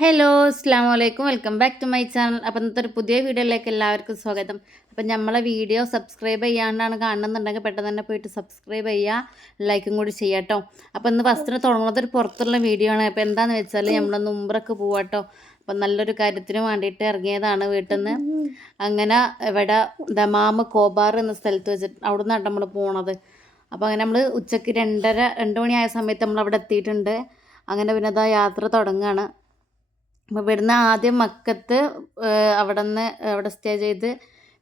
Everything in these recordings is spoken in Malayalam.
ഹലോ അസ്സാം വലൈക്കും welcome back to my channel അപ്പം ഇന്നത്തെ ഒരു പുതിയ വീഡിയോയിലേക്ക് എല്ലാവർക്കും സ്വാഗതം. അപ്പം നമ്മളെ വീഡിയോ സബ്സ്ക്രൈബ് ചെയ്യാണ്ടാണ് കാണുന്നുണ്ടെങ്കിൽ പെട്ടെന്ന് തന്നെ പോയിട്ട് സബ്സ്ക്രൈബ് ചെയ്യുക ലൈക്കും കൂടി ചെയ്യാട്ടോ അപ്പം ഇന്ന് വസ്ത്രം തുടങ്ങുന്നത് ഒരു പുറത്തുള്ള വീഡിയോ ആണ്. അപ്പോൾ എന്താണെന്ന് വെച്ചാൽ നമ്മളൊന്ന് ഉമ്പ്രക്ക് പോവാട്ടോ അപ്പം നല്ലൊരു കാര്യത്തിന് വേണ്ടിയിട്ട് ഇറങ്ങിയതാണ് വീട്ടിൽ നിന്ന് അങ്ങനെ ഇവിടെ ദമാമ് കോബാർ എന്ന സ്ഥലത്ത് വെച്ചിട്ട് അവിടെ നിന്നാണ് നമ്മൾ പോണത്. അപ്പോൾ അങ്ങനെ നമ്മൾ ഉച്ചയ്ക്ക് രണ്ടര രണ്ട് മണിയായ സമയത്ത് നമ്മൾ അവിടെ എത്തിയിട്ടുണ്ട്. അങ്ങനെ പിന്നെ അതാ യാത്ര തുടങ്ങുകയാണ് അപ്പോൾ ഇവിടുന്ന് ആദ്യം മക്കത്ത് അവിടെ നിന്ന് അവിടെ സ്റ്റേ ചെയ്ത്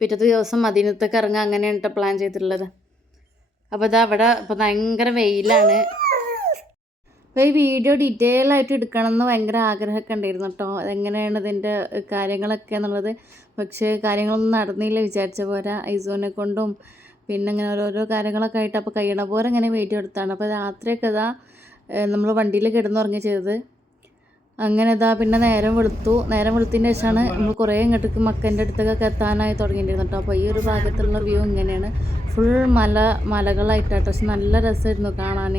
പിറ്റത്തെ ദിവസം മദീനത്തേക്ക് ഇറങ്ങാൻ അങ്ങനെയാണ് കേട്ടോ പ്ലാൻ ചെയ്തിട്ടുള്ളത്. അപ്പോൾ ഇത് അവിടെ ഇപ്പോൾ ഭയങ്കര വെയിലാണ്. അപ്പോൾ ഈ വീഡിയോ ഡീറ്റെയിൽ ആയിട്ട് എടുക്കണം എന്ന് ഭയങ്കര ആഗ്രഹമൊക്കെ ഉണ്ടായിരുന്നു കേട്ടോ അതെങ്ങനെയാണ് ഇതിന്റെ കാര്യങ്ങളൊക്കെ എന്നുള്ളത്. പക്ഷേ കാര്യങ്ങളൊന്നും നടന്നില്ല. വിചാരിച്ച പോലെ ഐസോനെ കൊണ്ടും പിന്നെ അങ്ങനെ ഓരോരോ കാര്യങ്ങളൊക്കെ ആയിട്ട് അപ്പോൾ കഴിയണ പോലെ ഇങ്ങനെ വീഡിയോ എടുത്താണ്. അപ്പോൾ രാത്രിയൊക്കെ ഇതാ നമ്മൾ വണ്ടിയിൽ കിടന്നുറങ്ങി ചെയ്തത്. അങ്ങനെ ഇതാ പിന്നെ നേരം വെളുത്തു. നേരം വെളുത്തതിന്റെ ശേഷമാണ് നമ്മൾ കുറേ ഇങ്ങോട്ടേക്ക് മക്കന്റെ അടുത്തൊക്കെ എത്താനായി തുടങ്ങിയിട്ടുണ്ട് കേട്ടോ. അപ്പോൾ ഈ ഒരു ഭാഗത്തുള്ള വ്യൂ ഇങ്ങനെയാണ്. ഫുൾ മല മലകളായിട്ടാട്ടോ. പക്ഷെ നല്ല രസമായിരുന്നു കാണാൻ.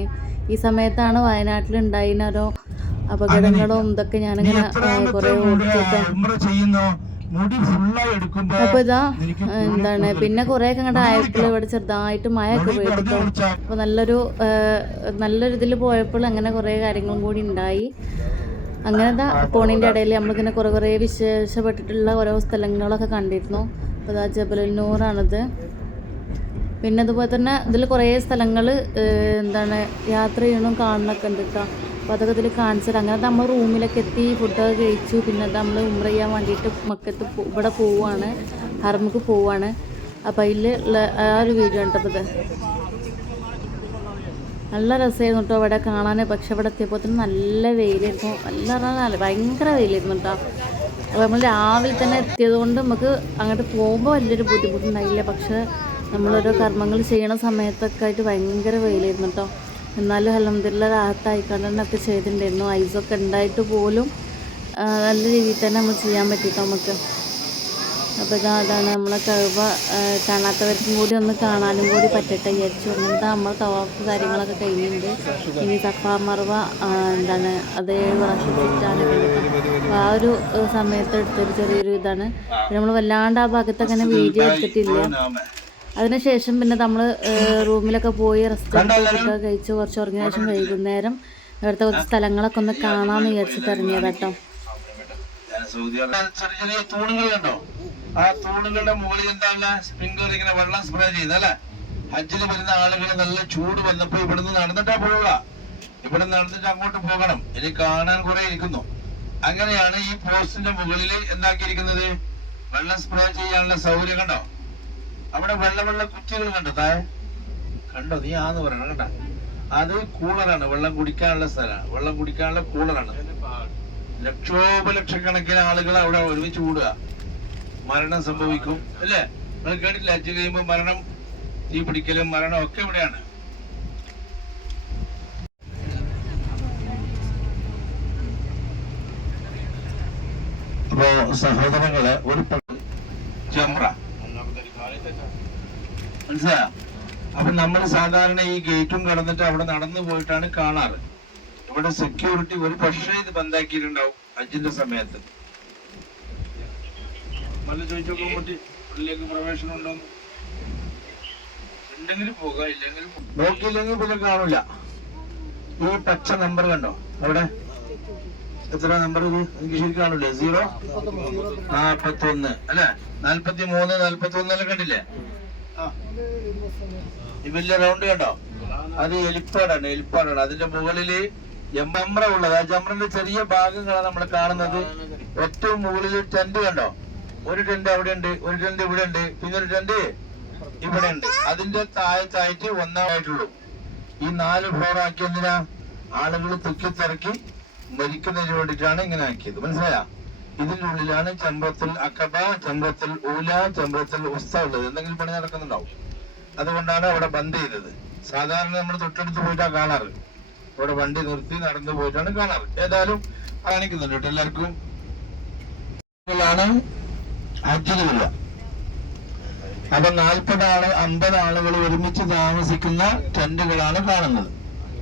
ഈ സമയത്താണ് വയനാട്ടിൽ ഉണ്ടായിരുന്ന ഓരോ അപകടങ്ങളും ഇതൊക്കെ ഞാനിങ്ങനെ കുറേ ഓടിച്ചൊക്കെ. അപ്പോൾ ഇതാ എന്താണ് പിന്നെ കുറെ ഒക്കെ അങ്ങോട്ട് ആയപ്പോൾ ഇവിടെ ചെറുതായിട്ട് മഴയൊക്കെ പോയിട്ടുണ്ടോ അപ്പൊ നല്ലൊരു നല്ലൊരു ഇതിൽ പോയപ്പോൾ അങ്ങനെ കുറെ കാര്യങ്ങളും കൂടി ഉണ്ടായി. അങ്ങനെ ദാ പോണിന്റെ ഇടയിൽ നമ്മളിങ്ങനെ കുറേ കുറേ വിശേഷപ്പെട്ടിട്ടുള്ള ഓരോ സ്ഥലങ്ങളൊക്കെ കണ്ടിരുന്നു. അപ്പോൾ ഇതാ ജബലുൽ നൂറാണിത് പിന്നെ അതുപോലെ തന്നെ ഇതിൽ കുറേ സ്ഥലങ്ങൾ എന്താണ് യാത്ര ചെയ്യണം കാണണമൊക്കെ ഉണ്ട് കേട്ടോ അപ്പോൾ അതൊക്കെ ഇതിൽ കാണിച്ചത് അങ്ങനെ നമ്മൾ റൂമിലൊക്കെ എത്തി ഫുഡൊക്കെ കഴിച്ചു. പിന്നെ നമ്മൾ ഉമ്ര ചെയ്യാൻ വേണ്ടിയിട്ട് മക്കത്ത് ഇവിടെ പോവുകയാണ് ഹർമുക്ക് പോവുകയാണ് അപ്പോൾ അതിൽ ആ ഒരു വീഡിയോ ഉണ്ട് അപ്പോൾ ഇത്. നല്ല രസമായിരുന്നു കേട്ടോ ഇവിടെ കാണാൻ. പക്ഷെ ഇവിടെ എത്തിയപ്പോൾ തന്നെ നല്ല വെയിലായിരുന്നു. നല്ല നല്ല ഭയങ്കര വെയിലായിരുന്നു കേട്ടോ. അപ്പോൾ നമ്മൾ രാവിലെ തന്നെ എത്തിയത് കൊണ്ട് നമുക്ക് അങ്ങോട്ട് പോകുമ്പോൾ വലിയൊരു ബുദ്ധിമുട്ടുണ്ടായില്ല. പക്ഷെ നമ്മളോരോ കർമ്മങ്ങൾ ചെയ്യണ സമയത്തൊക്കെ ആയിട്ട് ഭയങ്കര വെയിലായിരുന്നു കേട്ടോ. എന്നാലും അലഹമ്മദില്ല ഒക്കെ ചെയ്തിട്ടുണ്ടായിരുന്നു. ഐസൊക്കെ ഉണ്ടായിട്ട് പോലും നല്ല രീതിയിൽ തന്നെ നമ്മൾ ചെയ്യാൻ പറ്റിയിട്ടോ നമുക്ക്. അപ്പോൾ ഇതാ അതാണ് നമ്മളെ കഴിവ കാണാത്തവർക്കും കൂടി ഒന്ന് കാണാനും കൂടി പറ്റട്ടെ വിചാരിച്ചു. അങ്ങനത്തെ നമ്മൾ തവാഫ് കാര്യങ്ങളൊക്കെ കഴിഞ്ഞിട്ടുണ്ട്. ഇനി സഫ മറവ എന്താണ് അത് ഏഴ് പ്രാവശ്യം ചുറ്റാനൊക്കെ അപ്പോൾ ആ ഒരു സമയത്ത് എടുത്തൊരു ചെറിയൊരു ഇതാണ്. നമ്മൾ വല്ലാണ്ട് ആ ഭാഗത്ത് അങ്ങനെ വീഡിയോ എടുത്തിട്ടില്ല. അതിനുശേഷം പിന്നെ നമ്മൾ റൂമിലൊക്കെ പോയി റെസ്റ്റോറന്റ് ഫുഡൊക്കെ കഴിച്ച് കുറച്ച് ഉറങ്ങിയ വൈകുന്നേരം ഇവിടുത്തെ കുറച്ച് സ്ഥലങ്ങളൊക്കെ ഒന്ന് കാണാമെന്ന് വിചാരിച്ചിട്ട് ഇറങ്ങിയതാട്ടോ ചെറിയ ചെറിയ തൂണുകൾ കണ്ടോ? ആ തൂണുകളുടെ മുകളിൽ എന്താണ്? സ്പ്രിംഗ്ലർ ഇങ്ങനെ വെള്ളം സ്പ്രേ ചെയ്ത് അല്ലെ? ഹജ്ജിന് വരുന്ന ആളുകൾ നല്ല ചൂട് വന്നപ്പോ ഇവിടുന്ന് നടന്നിട്ടാ പോവുക. ഇവിടെ നടന്നിട്ട് അങ്ങോട്ട് പോകണം. ഇനി കാണാൻ കുറെ ഇരിക്കുന്നു. അങ്ങനെയാണ് ഈ പോസ്റ്റിന്റെ മുകളിൽ എന്താക്കിയിരിക്കുന്നത്? വെള്ളം സ്പ്രേ ചെയ്യാനുള്ള സൗകര്യം കണ്ടോ? അവിടെ വെള്ള വെള്ള കുറ്റികൾ കണ്ടോ താഴെ? കണ്ടോ? നീ ആന്ന് പറയണം കണ്ടോ അത് കൂളറാണ് വെള്ളം കുടിക്കാനുള്ള സ്ഥലമാണ്. വെള്ളം കുടിക്കാനുള്ള കൂളറാണ് ലക്ഷോപലക്ഷക്കണക്കിന് ആളുകൾ അവിടെ ഒരുമിച്ച് കൂടുക. മരണം സംഭവിക്കും അല്ലേ? നിങ്ങൾ കേട്ടില്ല അച്ചു കഴിയുമ്പോൾ മരണം തീ പിടിക്കലും മരണം ഒക്കെ ഇവിടെയാണ്. അപ്പോ സഹോദരങ്ങളെ ഒരു ചെമ്ര മനസ്സിലാ മനസ്സിലായോ? അപ്പൊ നമ്മൾ സാധാരണ ഈ ഗേറ്റും കടന്നിട്ട് അവിടെ നടന്നു പോയിട്ടാണ് കാണാറ്. ഇവിടെ സെക്യൂരിറ്റി ഒരു പക്ഷേ ഇത് ബന്ധാക്കിയിട്ടുണ്ടാവും അജിന്റെ സമയത്ത്. നല്ല ചോദിച്ചൊക്കെ കുട്ടി ഉള്ളിലേക്ക് പ്രവേശനം ഉണ്ടോ ഉണ്ടെങ്കിൽ പോകാം ഇല്ലെങ്കിൽ നോക്കിയില്ലെങ്കിൽ പിന്നെ കാണൂല. ഈ പച്ച നമ്പർ കണ്ടോ? അവിടെ? എത്ര നമ്പർ ഇത്? എനിക്ക് ശരിക്കും കാണില്ലേ? സീറോ നാപ്പത്തി ഒന്ന് അല്ലെ? നാൽപ്പത്തി മൂന്ന് നാൽപ്പത്തി ഒന്നെല്ലാം കണ്ടില്ലേ? ആ. ഈ വലിയ റൗണ്ട് കണ്ടോ? അത് എലിപ്പാടാണ് എലിപ്പാടാണ്. അതിന്റെ മുകളിൽ എംബമ്ര ഉള്ളത്. ആ ജമ്രന്റെ ചെറിയ ഭാഗങ്ങളാണ് നമ്മൾ കാണുന്നത്. ഏറ്റവും മുകളിൽ ടെന്റ് കണ്ടോ? ഒരു ടെന്റ് അവിടെ ഉണ്ട് ഒരു ടെന്റ് ഇവിടെ ഉണ്ട് പിന്നെ ഒരു ടെന്റ് ഇവിടെ ഉണ്ട് അതിന്റെ താഴത്തായിട്ട് ഒന്നാമായിട്ടുള്ളൂ ഈ നാല് ഫ്ലോർ ആക്കി എന്തിനാ? ആളുകൾ തുക്കിത്തിറക്കി മരിക്കുന്നതിന് വേണ്ടിയിട്ടാണ് ഇങ്ങനെ ആക്കിയത്. മനസ്സിലായ? ഇതിന്റെ ഉള്ളിലാണ് ചമ്പത്തിൽ അക്കബ ചമ്പത്തിൽ ഊല ചമ്പത്തിൽ ഉസ്ത ഉള്ളത്. എന്തെങ്കിലും പണി നടക്കുന്നുണ്ടാവും. അതുകൊണ്ടാണ് അവിടെ ബന്ദ് ചെയ്തത്. സാധാരണ നമ്മൾ തൊട്ടടുത്ത് പോയിട്ടാണ് കാണാറ്. അവിടെ വണ്ടി നിർത്തി നടന്നു പോയിട്ടാണ് കാണാറ്. ഏതായാലും കാണിക്കുന്നുണ്ട് എല്ലാവർക്കും. വരിക അപ്പൊ നാൽപ്പത് ആൾ അമ്പത് ആളുകൾ ഒരുമിച്ച് താമസിക്കുന്ന ടെന്റുകളാണ് കാണുന്നത്.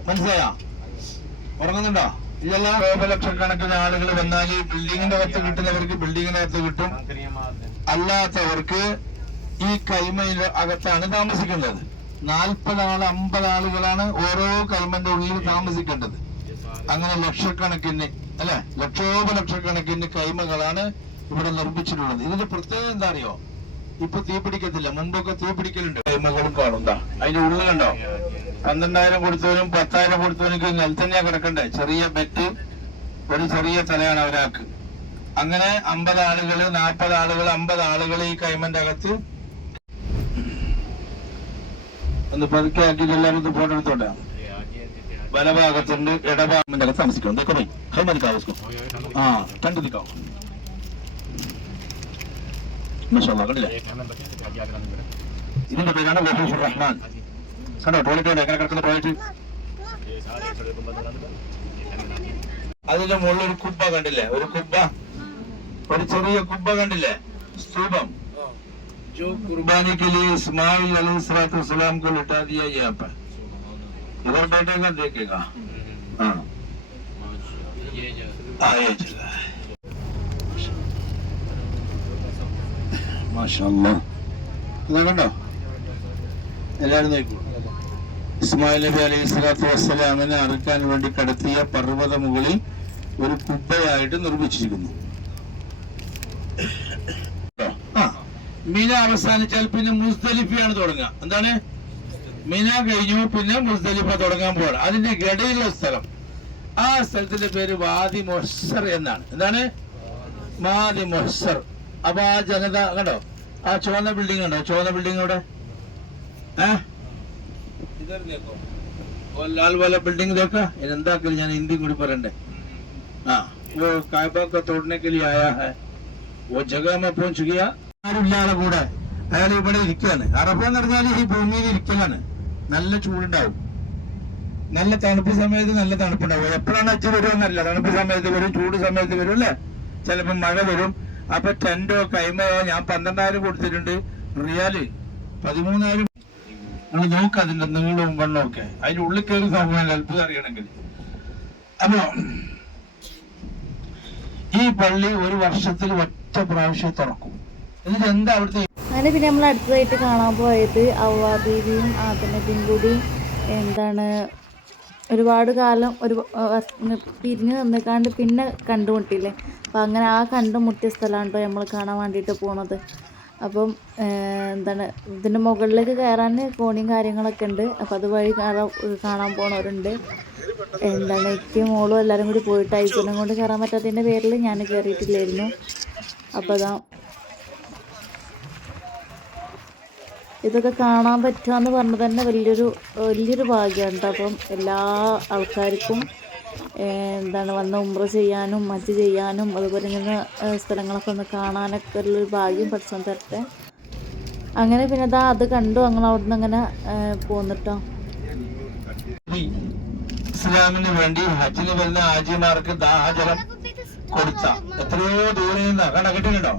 മനസ്സിലായോ? ഉറങ്ങുന്നുണ്ടോ? ഇതെല്ലാം ലോകലക്ഷക്കണക്കിന് ആളുകൾ വന്നാൽ ഈ ബിൽഡിങ്ങിന്റെ അകത്ത് കിട്ടുന്നവർക്ക് ബിൽഡിങ്ങിന്റെ അകത്ത് കിട്ടും. അല്ലാത്തവർക്ക് ഈ കൈമയുടെ അകത്താണ് താമസിക്കേണ്ടത്. നാൽപ്പത് ആൾ അമ്പത് ആളുകളാണ് ഓരോ കൈമന്റെ ഉള്ളിൽ താമസിക്കേണ്ടത്. അങ്ങനെ ലക്ഷക്കണക്കിന് അല്ലെ? ലക്ഷോപലക്ഷക്കണക്കിന് കൈമകളാണ് ഇവിടെ നിർമ്മിച്ചിട്ടുള്ളത്. ഇതിന്റെ പ്രത്യേകത എന്താ അറിയോ ഇപ്പൊ തീ പിടിക്കത്തില്ല. മുമ്പൊക്കെ തീ പിടിക്കലുണ്ട്. കൈമകളും കാണും. അതിന്റെ ഉള്ളിൽ കണ്ടോ? പന്ത്രണ്ടായിരം കൊടുത്തവനും പത്തായിരം കൊടുത്തവനൊക്കെ നിലത്തന്നെയാ കിടക്കണ്ടേ? ചെറിയ ബെറ്റ് ഒരു ചെറിയ തലയാണ് അവരാക്ക് അങ്ങനെ അമ്പത് ആളുകൾ നാൽപ്പത് ആളുകൾ അമ്പത് ആളുകൾ ഈ കൈമന്റെ അകത്ത് ഒന്ന് പതുക്കെ ആക്കിയിട്ട് എല്ലാവരും ഒന്ന് ഫോട്ടോ എടുത്തോട്ടെ? വലഭാഗത്തുണ്ട് ഇടഭാഗത്തിന്റെ അകത്ത് ആ കണ്ടു നിൽക്കാം മാഷാഅല്ലാ, കണ്ടില്ലേ ഇതിന്റെ പേരാണ് വഹീഷുർ റഹ്മാൻ കണ്ടോ ടോയ്ലറ്റ് എങ്ങനെ കിടക്കുന്ന ടോയ്ലറ്റ് അതിന്റെ മുകളിൽ ഒരു കുബ്ബ കണ്ടില്ലേ ഒരു കുബ്ബ ഒരു ചെറിയ കുബ്ബ കണ്ടില്ലേ സ്തൂപം जो कुर्बानी के लिए इस्माइल अलैहिस्सलाम को लुटा दिया यहाँ पर इधर बैठेगा देखेगा हाँ हाँ, ये जगह കണ്ടോ? എല്ലാവരും ഇസ്മായിൽ നബി അലൈഹി സ്വലാത്തു വസ്സലാമിനെ അറുക്കാൻ വേണ്ടി കടത്തിയ പർവത മുകളിൽ ഒരു കുപ്പയായിട്ട് നിർമ്മിച്ചിരിക്കുന്നു. മീന അവസാനിച്ചാൽ പിന്നെ മുസ്തലിഫയാണ് തുടങ്ങുക. എന്താണ്? മീന കഴിഞ്ഞു പിന്നെ മുസ്തലിഫ തുടങ്ങാൻ പോവാണ്. അതിന്റെ ഗഡയിലുള്ള സ്ഥലം. ആ സ്ഥലത്തിന്റെ പേര് വാദി മൊഹ്സർ എന്നാണ്. എന്താണ്? വാദി മൊഹ്സർ. അപ്പൊ ആ ജനത കണ്ടോ? ആ ചുവന്ന ബിൽഡിംഗ് ഉണ്ടോ ചുവന്ന ബിൽഡിംഗ് അവിടെ ഏഹ് इधर देखो वो लाल वाला बिल्डिंग देखा ये नंदा के लिए हिंदी കൂടി പറയണ്ടേ हाँ वो कायबा को तोड़ने के लिए आया है वो जगह में पहुंच गया ആരുമില്ല ആളെ കൂടെ അയാൾ ഇവിടെ ഇരിക്കുകയാണ് അറബ എന്ന് പറഞ്ഞാൽ ഈ ഭൂമിയിൽ ഇരിക്കലാണ് നല്ല ചൂടുണ്ടാവും നല്ല തണുപ്പ് സമയത്ത് നല്ല തണുപ്പുണ്ടാവും എപ്പോഴാണ് അച്ഛ വരുമെന്നല്ല തണുപ്പ് സമയത്ത് വരും ചൂട് സമയത്ത് വരും അല്ലേ ചിലപ്പോൾ മഴ വരും അപ്പൊ ടെന്റോ കൈമയോ ഞാൻ പന്ത്രണ്ടായിരം കൊടുത്തിട്ടുണ്ട്. റിയാൽ പതിമൂന്നായിരം. നിങ്ങൾ നോക്ക് അതിന്റെ നീളവും വെള്ളവും ഒക്കെ. അതിന്റെ ഉള്ളിൽ കയറി സംഭവം അത്ഭുതം അറിയണമെങ്കിൽ. അപ്പോ ഈ പള്ളി ഒരു വർഷത്തിൽ ഒറ്റ പ്രാവശ്യം തുറക്കും. എന്നിട്ട് എന്താ അവിടുത്തെ അങ്ങനെ പിന്നെ നമ്മൾ അടുത്തതായിട്ട് കാണാൻ പോയത് അവ്വാദേവിയും ആദനബിയും കൂടി എന്താണ് ഒരുപാട് കാലം ഒരു പിരിഞ്ഞു നിന്നിക്കാണ്ട് പിന്നെ കണ്ടുമുട്ടിയില്ലേ? അപ്പം അങ്ങനെ ആ കണ്ടുമുട്ടിയ സ്ഥലമാണ് നമ്മൾ കാണാൻ വേണ്ടിയിട്ട് പോണത്. അപ്പം എന്താണ് ഇതിന്റെ മുകളിലേക്ക് കയറാൻ കോണിയും കാര്യങ്ങളൊക്കെ ഉണ്ട്. അപ്പം അതുവഴി കാണാൻ കാണാൻ പോണവരുണ്ട്. എന്താണ് എനിക്ക് മോളും എല്ലാവരും കൂടി പോയിട്ട് ഐസോനും കൊണ്ട് കയറാൻ പറ്റാത്തതിന്റെ പേരിൽ ഞാൻ കയറിയിട്ടില്ലായിരുന്നു അപ്പോൾ അതാ ഇതൊക്കെ കാണാൻ പറ്റുക എന്ന് പറഞ്ഞത് തന്നെ വലിയൊരു വലിയൊരു ഭാഗ്യമാണ് അപ്പം എല്ലാ ആൾക്കാർക്കും എന്താണ് വന്ന് ഉമ്ര ചെയ്യാനും മറ്റ് ചെയ്യാനും അതുപോലെ ഇങ്ങനെ സ്ഥലങ്ങളൊക്കെ ഒന്ന് കാണാനൊക്കെ ഉള്ളൊരു ഭാഗ്യം പഠിച്ചാൽ തരട്ടെ. അങ്ങനെ പിന്നെ അതാ അത് കണ്ടു. അങ്ങനെ അവിടുന്ന് അങ്ങനെ പോന്നിട്ടോ ഇസ്ലാമിന് വേണ്ടി ഹജ്ജിന് വരുന്ന ഹാജിമാർക്ക് ദാഹജലം കൊടുത്ത. എത്രയോ ദൂരെ നിന്നാ കണ്ടോ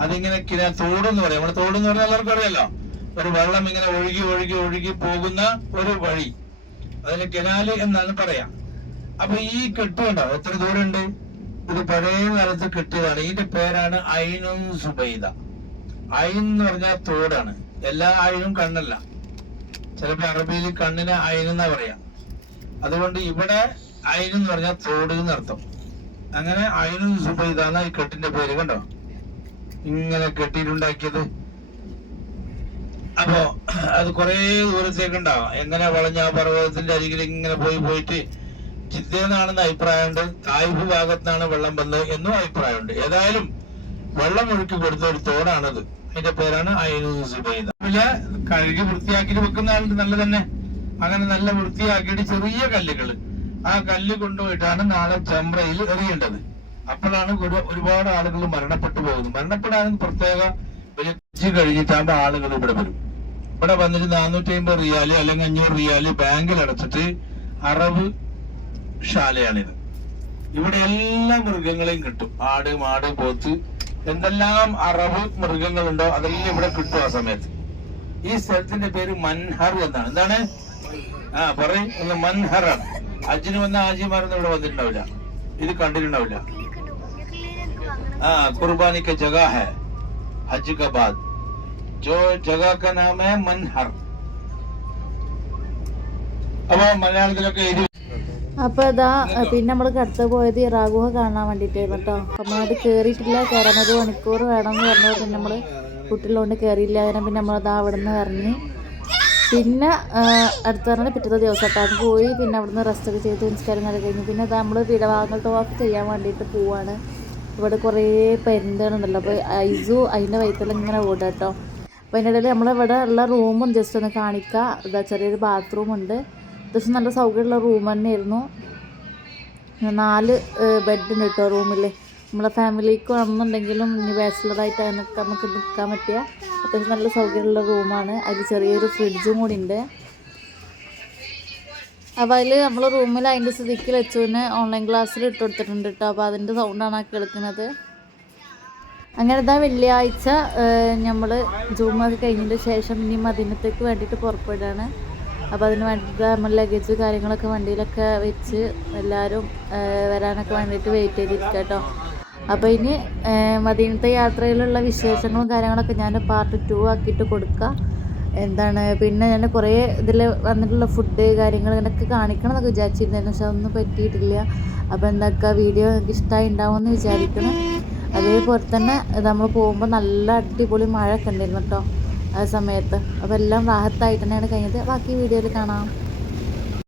അതിങ്ങനെ കിര തോടെന്ന് പറയും. നമ്മുടെ തോടെന്ന് പറഞ്ഞാൽ എല്ലാവർക്കും അറിയാലോ. ഒരു വെള്ളം ഇങ്ങനെ ഒഴുകി ഒഴുകി ഒഴുകി പോകുന്ന ഒരു വഴി. അതിന് കെനാല് എന്നാണ് പറയാം. അപ്പൊ ഈ കെട്ടുണ്ടോ എത്ര ദൂരം ഉണ്ട് ഇത് പഴയ കാലത്ത് കെട്ടിയതാണ്. ഇതിന്റെ പേരാണ് ഐനും സുബൈദ. ഐൻ എന്ന് പറഞ്ഞാൽ തോടാണ്. എല്ലാ ഐനും കണ്ണല്ല. ചിലപ്പോ അറബിയിൽ കണ്ണിന് അയനെന്നാ പറയാ. അതുകൊണ്ട് ഇവിടെ ഐൻ എന്ന് പറഞ്ഞാൽ തോട് എന്നർത്ഥം. അങ്ങനെ ആയിരുന്നു സുബൈദ എന്നാ ഈ കെട്ടിന്റെ പേര് കണ്ടോ? ഇങ്ങനെ കെട്ടിയിട്ടുണ്ടാക്കിയത്? അപ്പോ അത് കൊറേ ദൂരത്തേക്ക് ഉണ്ടാവാം. എങ്ങനെ വളഞ്ഞ പർവതത്തിന്റെ അരികിൽ ഇങ്ങനെ പോയി പോയിട്ട് ജിദ്ദേന്നാണെന്ന് അഭിപ്രായമുണ്ട്. തായ്ഫ് ഭാഗത്താണ് വെള്ളം വന്നത് എന്നും അഭിപ്രായമുണ്ട്. ഏതായാലും വെള്ളം ഒഴുക്കി കൊടുത്ത ഒരു തോടാണത്. അതിന്റെ പേരാണ് അയനുസുബൈദിലെ കഴുകി വൃത്തിയാക്കിയിട്ട് വെക്കുന്ന ആളുണ്ട്. നല്ല തന്നെ അങ്ങനെ നല്ല വൃത്തിയാക്കിയിട്ട് ചെറിയ കല്ലുകൾ. ആ കല്ല് കൊണ്ടുപോയിട്ടാണ് നാളെ ചമ്രയിൽ എറിയേണ്ടത്. അപ്പോഴാണ് ഒരു- ഒരുപാട് ആളുകൾ മരണപ്പെട്ടു പോകുന്നത്. മരണപ്പെടാൻ പ്രത്യേക കഴിഞ്ഞിട്ടാകുമ്പോ ആളുകൾ ഇവിടെ വരും. ഇവിടെ വന്നിട്ട് നാനൂറ്റി അമ്പത് റിയാൽ അല്ലെങ്കിൽ അഞ്ഞൂറ് റിയാൽ ബാങ്കിൽ അടച്ചിട്ട് അറവ് ശാലയാണിത്. ഇവിടെ എല്ലാ മൃഗങ്ങളെയും കിട്ടും. ആട് മാട് പോത്ത് എന്തെല്ലാം അറബ് മൃഗങ്ങളുണ്ടോ അതെല്ലാം ഇവിടെ കിട്ടും ആ സമയത്ത്. ഈ സ്ഥലത്തിന്റെ പേര് മൻഹർ എന്നാണ്. എന്താണ്? ആ പറയും. മൻഹറാണ്. അജിന് വന്ന ആജിമാരൊന്നും ഇവിടെ വന്നിട്ടുണ്ടാവില്ല. ഇത് കണ്ടിട്ടുണ്ടാവില്ല. कुर्बानी का जगह है हज का बाद जो जगह का नाम है मनहर അപ്പൊ മലയാളത്തിലൊക്കെ എഴുതി അപ്പോൾ ഇതാ പിന്നെ നമ്മൾ കടുത്ത് പോയത് ഇറാഗുഹ കാണാൻ വേണ്ടിയിട്ടായിരുന്നു കേട്ടോ അപ്പം നമ്മളത് കയറിയിട്ടില്ല കയറാൻ ഒരു മണിക്കൂർ വേണമെന്ന് പറഞ്ഞത് പിന്നെ നമ്മൾ കുട്ടികളുകൊണ്ട് കയറിയില്ല അതിനെ പിന്നെ നമ്മളിതാ അവിടെ നിന്ന് ഇറങ്ങി പിന്നെ ആ, അടുത്ത പറഞ്ഞാൽ പിറ്റത്തെ ദിവസം കേട്ടോ അത് പോയി പിന്നെ അവിടുന്ന് റെസ്റ്റ് ഒക്കെ ചെയ്ത് നിസ്കാരം ഒക്കെ കഴിഞ്ഞു പിന്നെ ഇതാ നമ്മൾ വിടവാങ്ങൽ ടോപ്പ് ചെയ്യാൻ വേണ്ടിയിട്ട് പോവാണ് ഇവിടെ കുറേ പെരുന്തകളുണ്ടല്ലോ അപ്പോൾ ഐസു അതിന്റെ വയറ്റിൽ ഇങ്ങനെ ഓടുക കേട്ടോ അപ്പോൾ അതിന്റെ ഇടയിൽ നമ്മളിവിടെ ഉള്ള റൂമും ജസ്റ്റ് ഒന്ന് കാണിക്കുക ഇതാ ചെറിയൊരു ബാത്റൂം ഉണ്ട്. അത്യാവശ്യം നല്ല സൗകര്യമുള്ള റൂം തന്നെയായിരുന്നു. നാല് ബെഡ് ഉണ്ട് കേട്ടോ റൂമിൽ നമ്മളെ ഫാമിലിക്ക് വന്നുണ്ടെങ്കിലും ഇനി ബാച്ചിലറായിട്ട് അതിനൊക്കെ നമുക്ക് നിൽക്കാൻ പറ്റിയ അത്യാവശ്യം നല്ല സൗകര്യമുള്ള റൂമാണ് അതിൽ ചെറിയൊരു ഫ്രിഡ്ജും കൂടി ഉണ്ട്. അപ്പോൾ അതിൽ നമ്മൾ റൂമിൽ അതിന്റെ സ്ഥിതിക്ക് ലച്ചുവിന് ഓൺലൈൻ ക്ലാസ്സിൽ ഇട്ട് കൊടുത്തിട്ടുണ്ട് കേട്ടോ അപ്പോൾ അതിന്റെ സൗണ്ടാണ് ആ കേൾക്കുന്നത്. അങ്ങനെ എന്താ വെള്ളിയാഴ്ച നമ്മൾ ജൂമൊക്കെ കഴിഞ്ഞതിന് ശേഷം ഇനി മദീനത്തേക്ക് വേണ്ടിയിട്ട് പുറപ്പെടുകയാണ്. അപ്പോൾ അതിന് വേണ്ടിയിട്ട് നമ്മൾ ലഗേജ് കാര്യങ്ങളൊക്കെ വണ്ടിയിലൊക്കെ വെച്ച് എല്ലാവരും വരാനൊക്കെ വേണ്ടിയിട്ട് വെയിറ്റ് ചെയ്തിരിക്കുക കേട്ടോ അപ്പോൾ ഇനി മദീനത്തെ യാത്രയിലുള്ള വിശേഷങ്ങളും കാര്യങ്ങളൊക്കെ ഞാൻ പാർട്ട് ടു ആക്കിയിട്ട് കൊടുക്കുക എന്താണ് പിന്നെ ഞാൻ കുറേ ഇതിൽ വന്നിട്ടുള്ള ഫുഡ് കാര്യങ്ങൾ ഇങ്ങനെയൊക്കെ കാണിക്കണം എന്നൊക്കെ വിചാരിച്ചിരുന്നു പക്ഷെ അതൊന്നും പറ്റിയിട്ടില്ല. അപ്പോൾ എന്താക്ക വീഡിയോ നിങ്ങൾക്ക് ഇഷ്ടമായി ഉണ്ടാവുമെന്ന് വിചാരിക്കണം. അതേപോലെ തന്നെ നമ്മൾ പോകുമ്പോൾ നല്ല അടിപൊളി മഴ ഒക്കെ ഉണ്ടായിരുന്നു കേട്ടോ ആ സമയത്ത്. അപ്പോൾ എല്ലാം റാഹത്തായിട്ട് തന്നെയാണ് കഴിഞ്ഞത്. ബാക്കി വീഡിയോയിൽ കാണാം.